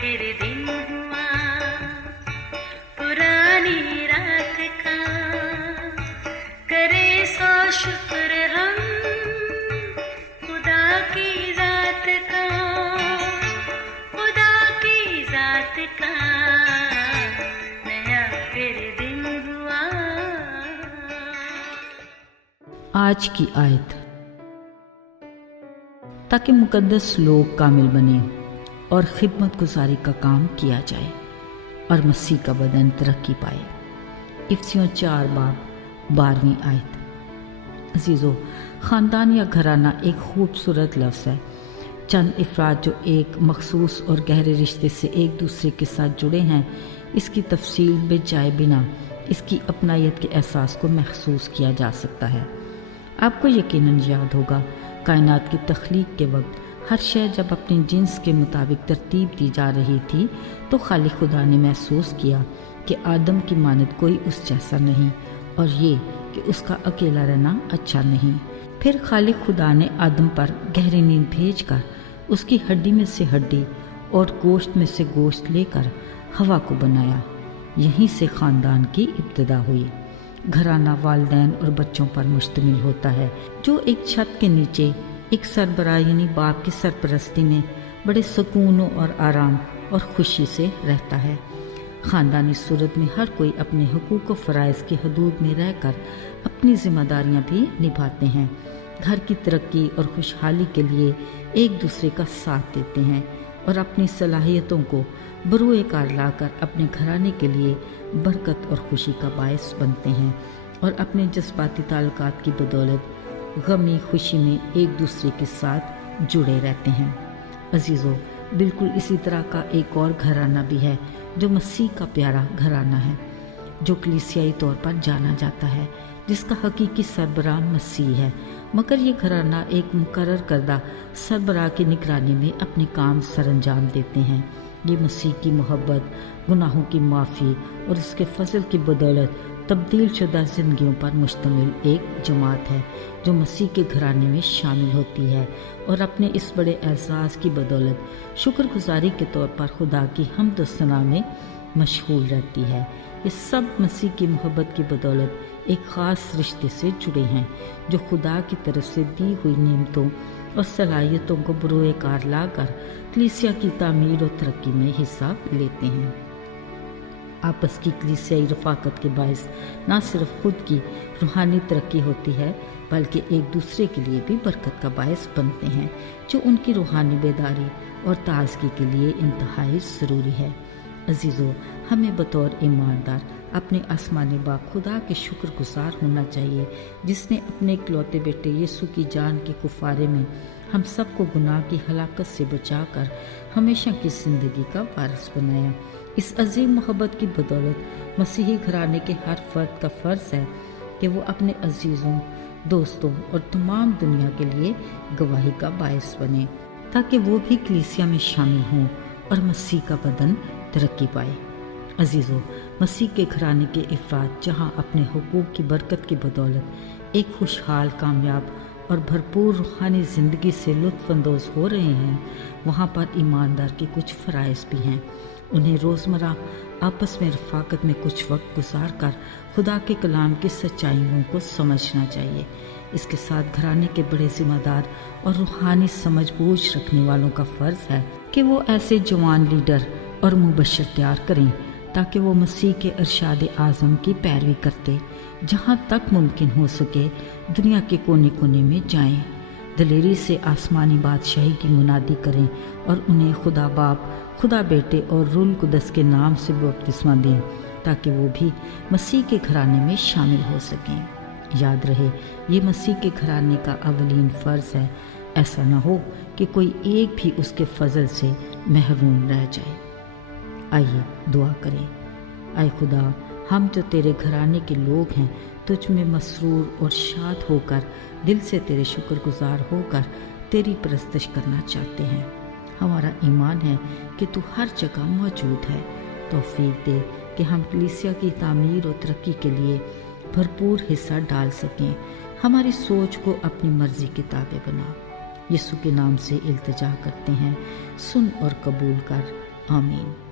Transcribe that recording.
फिर दिन हुआ पुरानी रात का, करे सौ शुक्र हम खुदा की जात का, खुदा की जात का, नया फिर दिन हुआ। आज की आयत, ताकि मुकद्दस लोग कामिल बने और खिदमत गुजारी का काम किया जाए और मसीह का बदन तरक्की पाए। इफिसियों 4 बाब 12वीं आयत। अजीज़ो, ख़ानदान या घराना एक खूबसूरत लफ्ज़ है। चंद अफराद जो एक मखसूस और गहरे रिश्ते से एक दूसरे के साथ जुड़े हैं, इसकी तफसील में जाए बिना इसकी अपनायत के एहसास को महसूस किया जा सकता है। आपको यकीनन याद होगा, कायनात की तख्लीक के वक्त हर शय जब अपने जिन्स के मुताबिक तरतीब दी जा रही थी, तो खालिक खुदा ने महसूस किया कि आदम की मानद कोई उस जैसा नहीं, और ये कि उसका अकेला रहना अच्छा नहीं। फिर खालिक खुदा ने आदम पर गहरी नींद भेजकर उसकी हड्डी में से हड्डी और गोश्त में से गोश्त लेकर हवा को बनाया। यहीं से ख़ानदान की इब्तिदा हुई। घराना वालिदैन और बच्चों पर मुश्तमिल होता है, जो एक छत के नीचे एक सरबराह यानी बाप की सरपरस्ती में बड़े सुकून और आराम और खुशी से रहता है। ख़ानदानी सूरत में हर कोई अपने हुकूक व फ़राइज़ की हदूद में रहकर अपनी ज़िम्मेदारियां भी निभाते हैं। घर की तरक्की और खुशहाली के लिए एक दूसरे का साथ देते हैं और अपनी सलाहियतों को बरूए कार लाकर अपने घराने के लिए बरकत और खुशी का बायस बनते हैं और अपने जज्बाती ताल्लुकात की बदौलत गमी खुशी में एक दूसरे के साथ जुड़े रहते हैं। अजीज़ों, बिल्कुल इसी तरह का एक और घराना भी है जो मसीह का प्यारा घराना है, जो कलीसियाई तौर पर जाना जाता है, जिसका हकीकी सरबराह मसीह है। मगर ये घराना एक मुकर्रर करदा सरबराह की निगरानी में अपने काम सरअंजाम देते हैं। ये मसीह की मोहब्बत, गुनाहों की माफ़ी और उसके फजल की बदौलत तब्दील शुदा ज़िंदगियों पर मुश्तमिल एक जमात है, जो मसीह के घराने में शामिल होती है और अपने इस बड़े एहसास की बदौलत शुक्रगुजारी के तौर पर खुदा की हम्द व सना में मशगूल रहती है। ये सब मसीह की मोहब्बत की बदौलत एक ख़ास रिश्ते से जुड़े हैं, जो खुदा की तरफ से दी हुई नेमतों और सलाहियतों को बरोए कार लाकर कलीसिया की तामीर और तरक्की में हिस्सा लेते हैं। आपस की कलीसियाई रफ़ाकत के बायस न सिर्फ खुद की रूहानी तरक्की होती है, बल्कि एक दूसरे के लिए भी बरकत का बायस बनते हैं, जो उनकी रूहानी बेदारी और ताज़गी के लिए इंतहाई ज़रूरी है। अजीज़ों, हमें बतौर ईमानदार अपने आसमानी बाप खुदा के शुक्रगुजार होना चाहिए, जिसने अपने इकलौते बेटे यीशु की जान के कुफारे में हम सबको गुनाह की हलाकत से बचाकर हमेशा की ज़िंदगी का वारिस बनाया। इस अजीम मोहब्बत की बदौलत मसीही घराने के हर फर्द का फ़र्ज़ है कि वो अपने अजीज़ों, दोस्तों और तमाम दुनिया के लिए गवाही का बायस बने, ताकि वो भी कलीसिया में शामिल हों और मसीह का बदन तरक्की पाए। अजीज़ों, मसीह के घराने के अफराद जहाँ अपने हुकूक की बरकत की बदौलत एक खुशहाल, कामयाब और भरपूर रूहानी ज़िंदगी से लुत्फ़अंदोज़ हो रहे हैं, वहाँ पर ईमानदार के कुछ फ़राइज़ भी हैं। उन्हें रोज़मर्रा आपस में रफ़ाकत में कुछ वक्त गुजार कर खुदा के कलाम की सच्चाइयों को समझना चाहिए। इसके साथ घराने के बड़े ज़िम्मेदार और रूहानी समझ बूझ रखने वालों का फ़र्ज़ है कि वो ऐसे जवान लीडर और मुबशर तैयार करें, ताकि वो मसीह के इरशाद आज़म की पैरवी करते जहाँ तक मुमकिन हो सके दुनिया के कोने कोने में जाएं, दलेरी से आसमानी बादशाही की मुनादी करें और उन्हें खुदा बाप, खुदा बेटे और रूल कुदस के नाम से बपतिस्मा दें, ताकि वो भी मसीह के घराने में शामिल हो सकें। याद रहे, ये मसीह के घराने का अवलीन फ़र्ज़ है। ऐसा ना हो कि कोई एक भी उसके फजल से महरूम रह जाए। आइए दुआ करें। आए खुदा, हम जो तेरे घराने के लोग हैं, तुझ में मसरूर और शाद होकर दिल से तेरे शुक्रगुजार होकर तेरी परस्तश करना चाहते हैं। हमारा ईमान है कि तू हर जगह मौजूद है। तौफीक दे कि हम कलीसिया की तामीर और तरक्की के लिए भरपूर हिस्सा डाल सकें। हमारी सोच को अपनी मर्जी के ताबे बना। यीशु के नाम से इल्तिजा करते हैं, सुन और कबूल कर। آمین۔